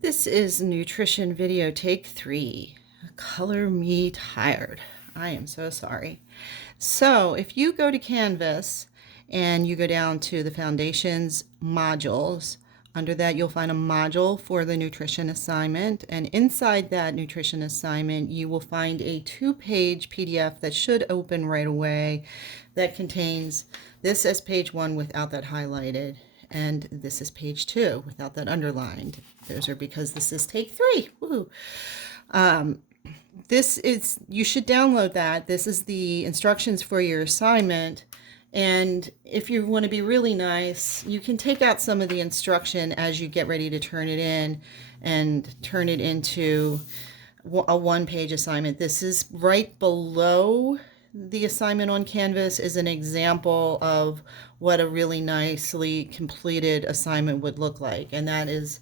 This is Nutrition Video Take 3. Color Me Tired. I am so sorry. So if you go to Canvas and you go down to the Foundations modules, under that you'll find a module for the nutrition assignment, and inside that nutrition assignment you will find a 2-page PDF that should open right away that contains this as page 1 without that highlighted, and this is page 2 without that underlined. Those are because this is take 3. Woo! This is, you should download that. This is the instructions for your assignment. And if you want to be really nice, you can take out some of the instruction as you get ready to turn it in and turn it into a 1-page assignment. This is right below the assignment on Canvas is an example of what a really nicely completed assignment would look like. And that is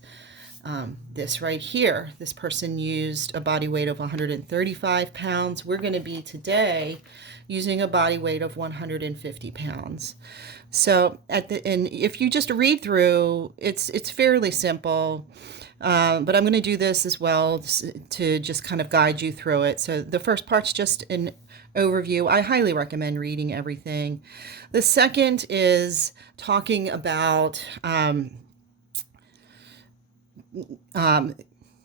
this right here. This person used a body weight of 135 pounds. We're going to be today using a body weight of 150 pounds. So and if you just read through, it's fairly simple. But I'm going to do this as well to just kind of guide you through it. So the first part's just an overview. I highly recommend reading everything. The second is talking about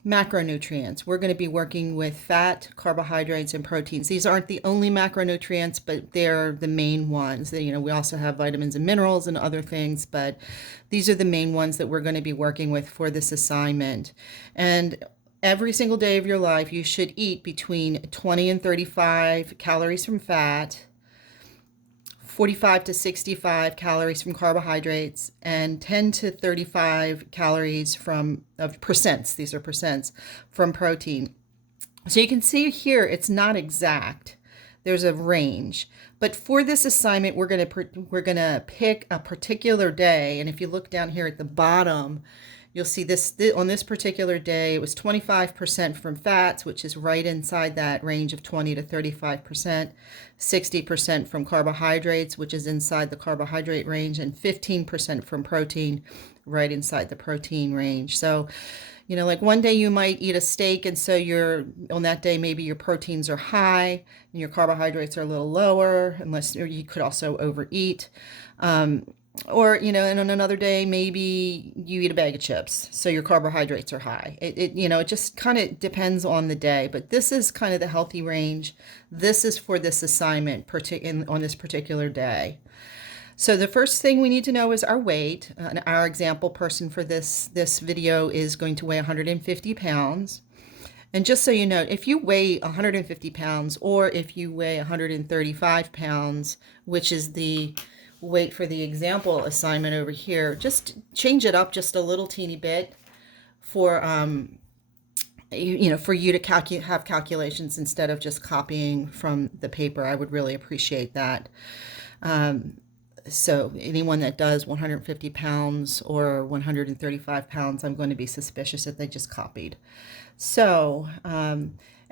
macronutrients. We're going to be working with fat, carbohydrates, and proteins. These aren't the only macronutrients, but they're the main ones. We also have vitamins and minerals and other things, but these are the main ones that we're going to be working with for this assignment. And every single day of your life, you should eat between 20 and 35 calories from fat, 45 to 65 calories from carbohydrates, and 10 to 35 calories of percents, these are percents, from protein. So you can see here it's not exact. There's a range. But for this assignment, we're going to pick a particular day, and if you look down here at the bottom, you'll see this on this particular day, it was 25% from fats, which is right inside that range of 20 to 35%, 60% from carbohydrates, which is inside the carbohydrate range, and 15% from protein, right inside the protein range. So, like one day you might eat a steak, and so on that day, maybe your proteins are high and your carbohydrates are a little lower, or you could also overeat. Or, and on another day, maybe you eat a bag of chips, so your carbohydrates are high. It just kind of depends on the day, but this is kind of the healthy range. This is for this assignment on this particular day. So the first thing we need to know is our weight. Our example person for this video is going to weigh 150 pounds. And just so you know, if you weigh 150 pounds or if you weigh 135 pounds, which is the weight for the example assignment over here, just change it up just a little teeny bit for for you to have calculations instead of just copying from the paper. I would really appreciate that. So anyone that does 150 pounds or 135 pounds, I'm going to be suspicious that they just copied. So,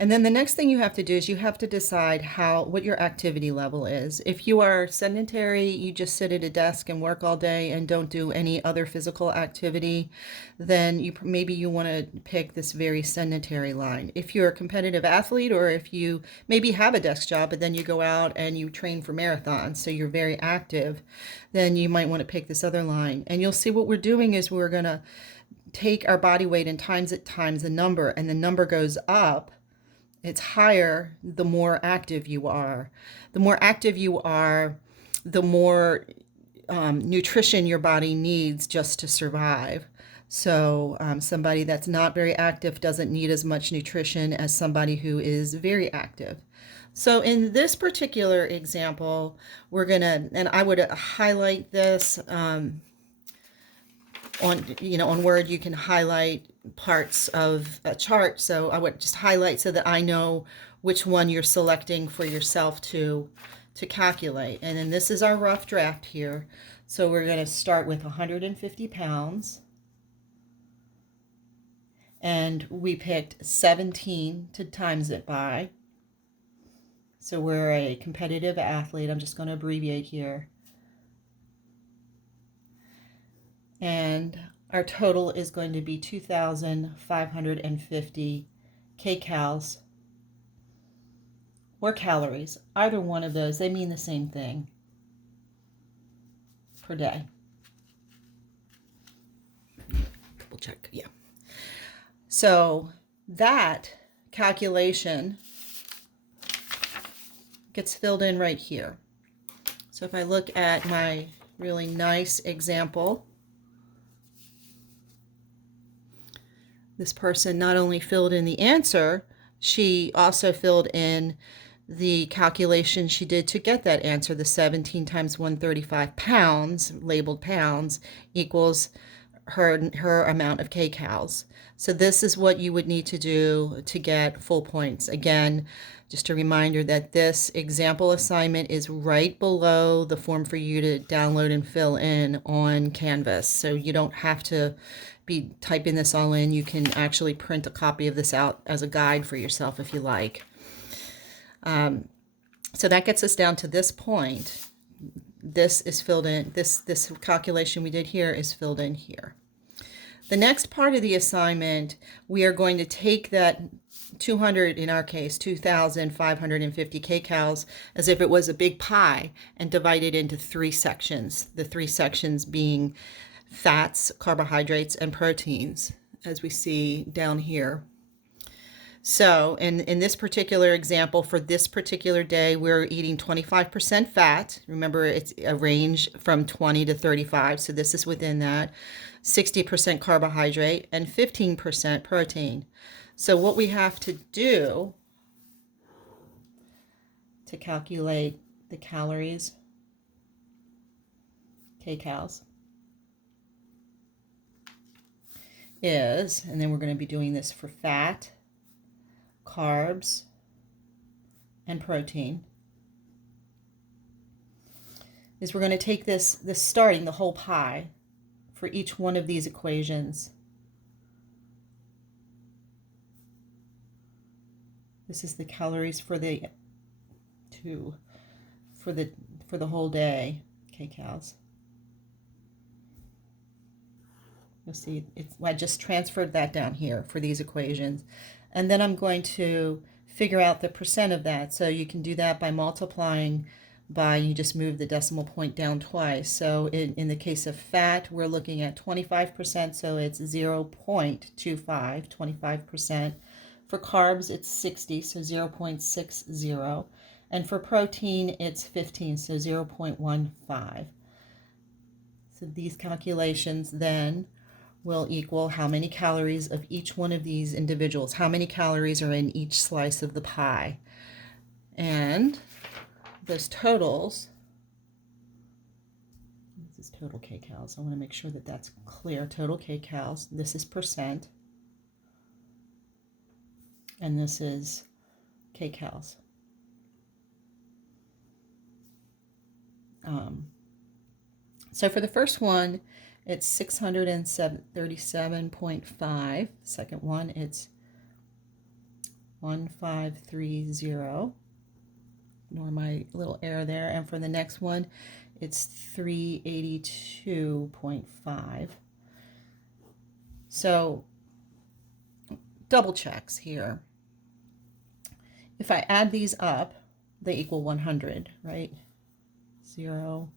and then the next thing you have to do is you have to decide what your activity level is. If you are sedentary, you just sit at a desk and work all day and don't do any other physical activity, then maybe you want to pick this very sedentary line. If you're a competitive athlete, or if you maybe have a desk job, but then you go out and you train for marathons, so you're very active, then you might want to pick this other line. And you'll see what we're doing is we're going to take our body weight and times it times the number, and the number goes up. It's higher the more active you are. The more active you are, the more nutrition your body needs just to survive. So somebody that's not very active doesn't need as much nutrition as somebody who is very active. So in this particular example, and I would highlight this, on Word, you can highlight parts of a chart. So I would just highlight so that I know which one you're selecting for yourself to calculate. And then this is our rough draft here. So we're going to start with 150 pounds. And we picked 17 to times it by. So we're a competitive athlete. I'm just going to abbreviate here. And our total is going to be 2,550 kcals or calories. Either one of those, they mean the same thing per day. Double check, yeah. So that calculation gets filled in right here. So if I look at my really nice example, this person not only filled in the answer, she also filled in the calculation she did to get that answer. The 17 times 135 pounds, labeled pounds, equals her amount of kcals. So this is what you would need to do to get full points. Again, just a reminder that this example assignment is right below the form for you to download and fill in on Canvas. So you don't have to be typing this all in. You can actually print a copy of this out as a guide for yourself if you like. So that gets us down to this point. This is filled in, this calculation we did here is filled in here. The next part of the assignment, we are going to take that 200, in our case, 2,550 kcals, as if it was a big pie, and divide it into 3 sections. The 3 sections being fats, carbohydrates, and proteins, as we see down here. So in this particular example, for this particular day, we're eating 25% fat. Remember, it's a range from 20 to 35, so this is within that. 60% carbohydrate and 15% protein. So what we have to do to calculate the calories, kcals, is, and then we're going to be doing this for fat, carbs, and protein, is we're going to take this starting, the whole pie, for each one of these equations. This is the calories for the whole day, kcals. You'll see I just transferred that down here for these equations. And then I'm going to figure out the percent of that. So you can do that by multiplying by, you just move the decimal point down twice. So in the case of fat, we're looking at 25%, so it's 0.25, 25%. For carbs, it's 60, so 0.60. And for protein, it's 15, so 0.15. So these calculations then will equal how many calories of each one of these individuals, how many calories are in each slice of the pie. And those totals, this is total kcals. I want to make sure that that's clear. Total kcals, this is percent, and this is kcals. So for the first one, it's 637.5. Second one, it's 1530. Ignore my little error there. And for the next one, it's 382.5. So double checks here. If I add these up, they equal 100, right? 0,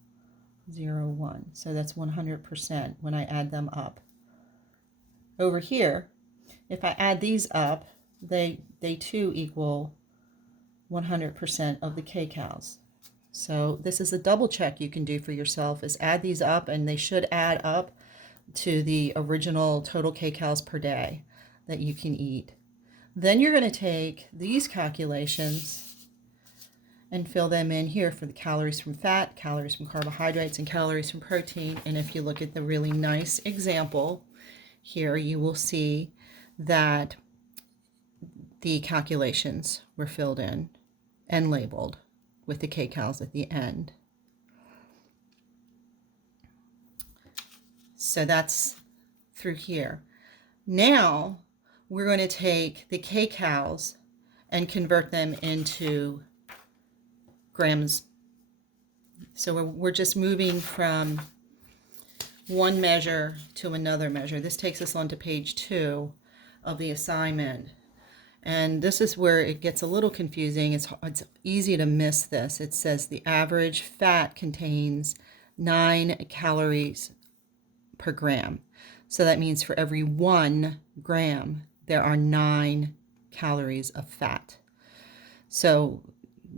0, 1. So that's 100% when I add them up. Over here, if I add these up, they too equal 100% of the kcals. So this is a double check you can do for yourself, is add these up, and they should add up to the original total kcals per day that you can eat. Then you're going to take these calculations and fill them in here for the calories from fat, calories from carbohydrates, and calories from protein. And if you look at the really nice example here, you will see that the calculations were filled in and labeled with the kcals at the end. So that's through here. Now we're going to take the kcals and convert them into grams. So we're just moving from one measure to another measure. This takes us on to page 2 of the assignment. And this is where it gets a little confusing. It's easy to miss this. It says the average fat contains 9 calories per gram. So that means for every 1 gram, there are 9 calories of fat. So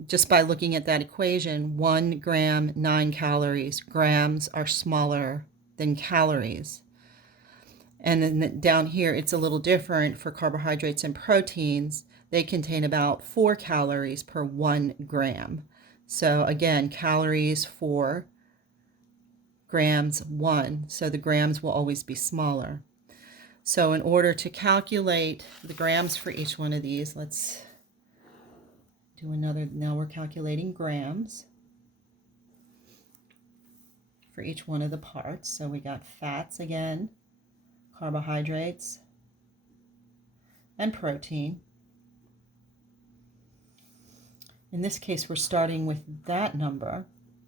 just by looking at that equation, 1 gram, 9 calories. Grams are smaller than calories. And then down here, it's a little different for carbohydrates and proteins. They contain about 4 calories per 1 gram. So again, calories 4, grams 1. So the grams will always be smaller. So in order to calculate the grams for each one of these, let's do another. Now we're calculating grams for each one of the parts. So we got fats again, carbohydrates, and protein. In this case, we're starting with that number,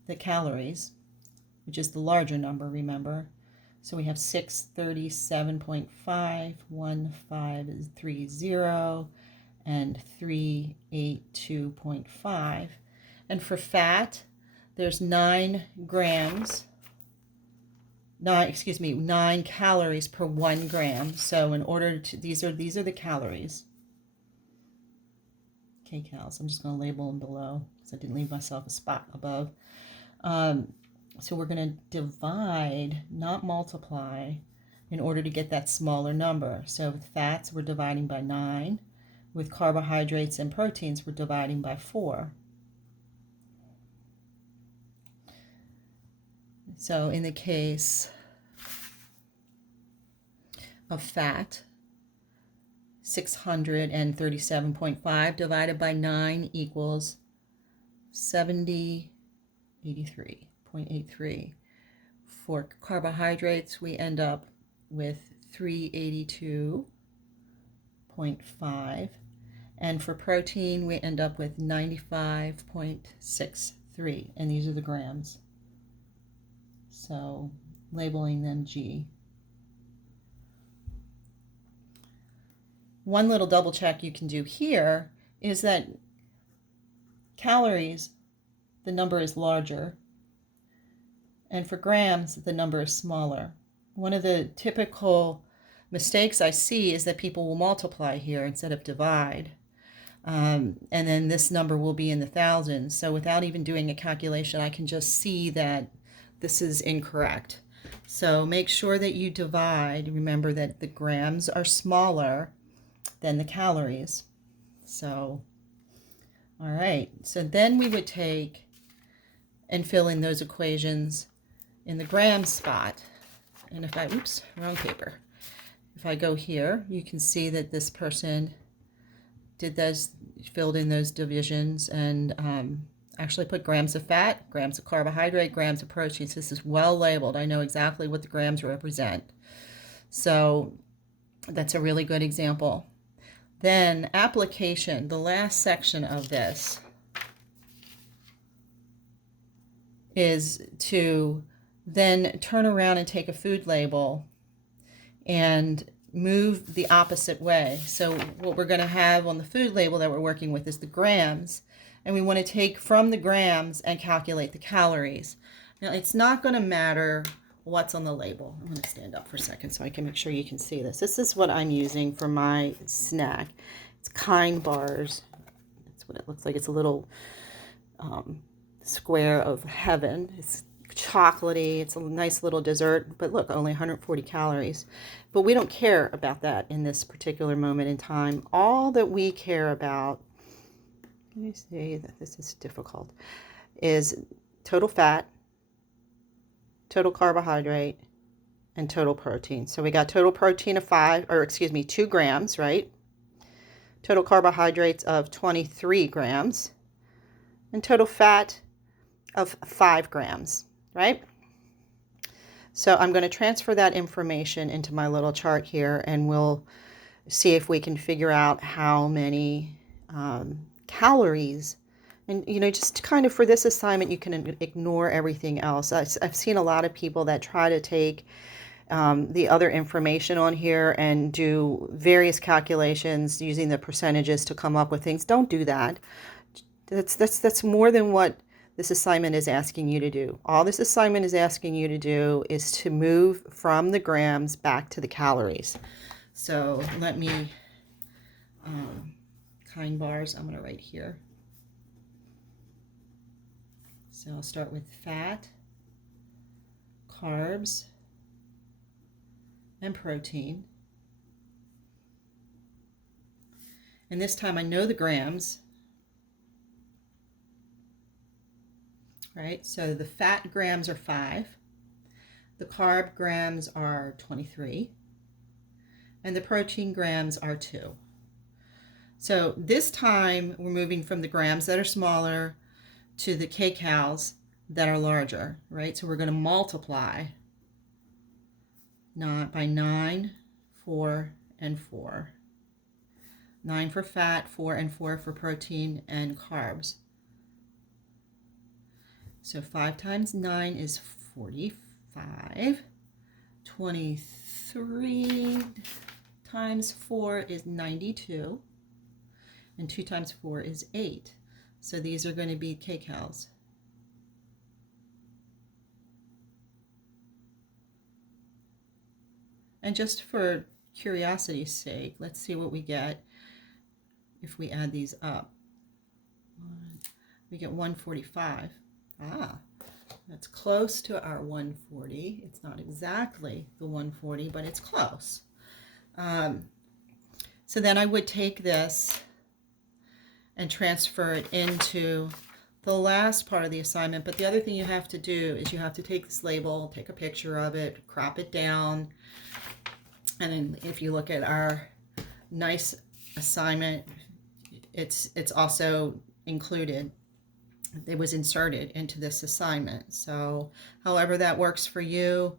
the calories, which is the larger number, remember. So we have 637.5, 1530, and 382.5. And for fat, there's 9 calories per 1 gram. So in order to, these are the calories. Kcals. I'm just going to label them below because I didn't leave myself a spot above. So we're going to divide, not multiply, in order to get that smaller number. So with fats, we're dividing by 9. With carbohydrates and proteins, we're dividing by 4. So in the case of fat, 637.5 divided by 9 equals 7083.83. For carbohydrates, we end up with 382.5. And for protein, we end up with 95.63. And these are the grams. So labeling them G. One little double check you can do here is that calories, the number is larger, and for grams, the number is smaller. One of the typical mistakes I see is that people will multiply here instead of divide. And then this number will be in the thousands. So without even doing a calculation, I can just see that this is incorrect. So make sure that you divide. Remember that the grams are smaller than the calories. So, all right. So then we would take and fill in those equations in the gram spot. And if I, oops, wrong paper. If I go here, you can see that this person did those, filled in those divisions and actually put grams of fat, grams of carbohydrate, grams of proteins. This is well labeled. I know exactly what the grams represent. So that's a really good example. Then application, the last section of this is to then turn around and take a food label and move the opposite way. So what we're going to have on the food label that we're working with is the grams, and we want to take from the grams and calculate the calories. Now it's not going to matter what's on the label. I'm going to stand up for a second so I can make sure you can see this. This is what I'm using for my snack. It's Kind bars. That's what it looks like. It's a little square of heaven. It's chocolatey. It's a nice little dessert, but look, only 140 calories. But we don't care about that in this particular moment in time. All that we care about, let me say that this is difficult, is total fat, total carbohydrate, and total protein. So we got total protein of 2 grams, right? Total carbohydrates of 23 grams, and total fat of 5 grams, right? So I'm going to transfer that information into my little chart here, and we'll see if we can figure out how many calories And, you know, just kind of for this assignment, you can ignore everything else. I've seen a lot of people that try to take the other information on here and do various calculations using the percentages to come up with things. Don't do that. That's more than what this assignment is asking you to do. All this assignment is asking you to do is to move from the grams back to the calories. So let me, kind bars, I'm going to write here. So I'll start with fat, carbs, and protein. And this time I know the grams. Right? So the fat grams are 5, the carb grams are 23, and the protein grams are 2. So this time we're moving from the grams that are smaller to the kcals that are larger, right? So we're going to multiply by 9, 4, and 4. 9 for fat, 4 and 4 for protein and carbs. So 5 times 9 is 45. 23 times 4 is 92. And 2 times 4 is 8. So these are going to be kcals. And just for curiosity's sake, let's see what we get if we add these up. We get 145. That's close to our 140. It's not exactly the 140, but it's close. So then I would take this and transfer it into the last part of the assignment. But the other thing you have to do is you have to take this label, take a picture of it, crop it down. And then if you look at our nice assignment, it's also included. It was inserted into this assignment. So however that works for you,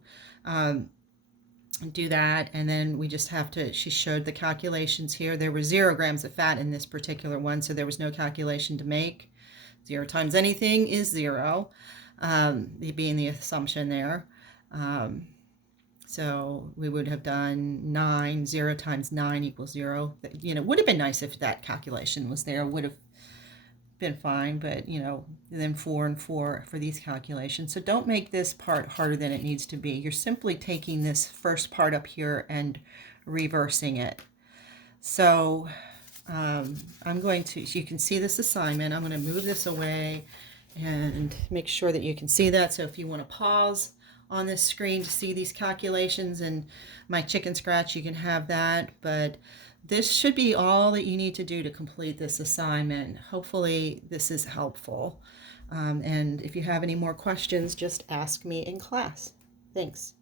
do that. And then we just have to, she showed the calculations here. There were 0 grams of fat in this particular one, so there was no calculation to make. 0 times anything is 0, being the assumption there. So we would have done 9, 0 times 9 equals 0. You know, would have been nice if that calculation was there, would have been fine, but you know, then 4 and 4 for these calculations. So don't make this part harder than it needs to be. You're simply taking this first part up here and reversing it. So I'm going to, you can see this assignment. I'm going to move this away and make sure that you can see that. So if you want to pause on this screen to see these calculations and my chicken scratch, you can have that. But this should be all that you need to do to complete this assignment. Hopefully this is helpful. And if you have any more questions, just ask me in class. Thanks.